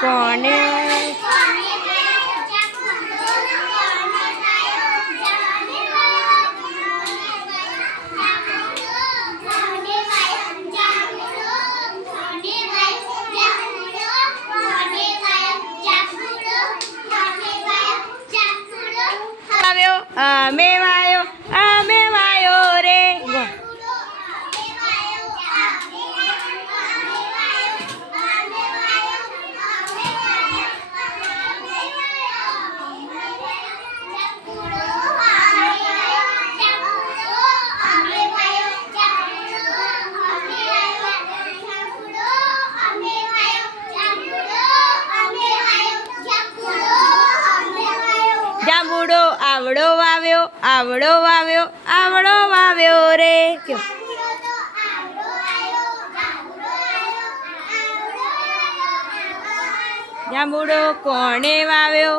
કોને અમે વાયો રે જાંબુડો આવડો વાવ્યો રે કયો જાંબુડો કોણે વાવ્યો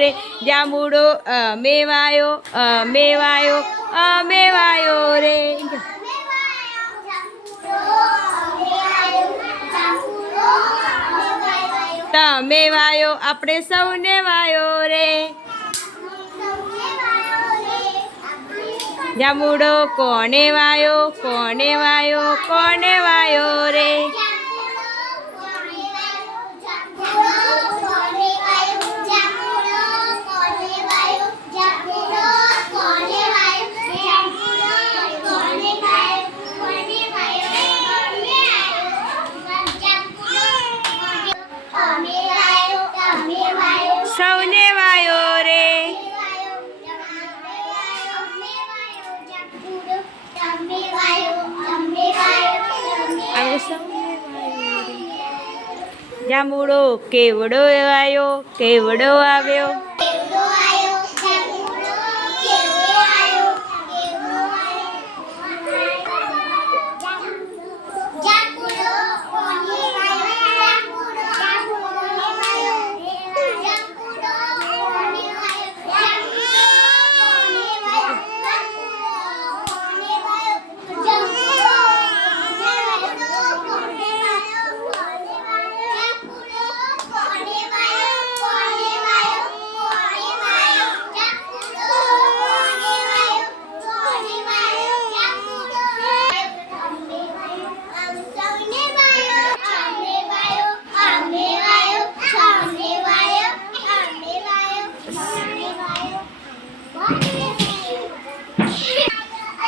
રે જાંબુડો અમે વાયો રે તમે વાયો આપણે સૌને વાયો રે જાંબુડો કોને વાયો રે સૌને વાયો રે જાંબુડો કેવડો આવ્યો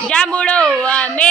જાંબુડો અમે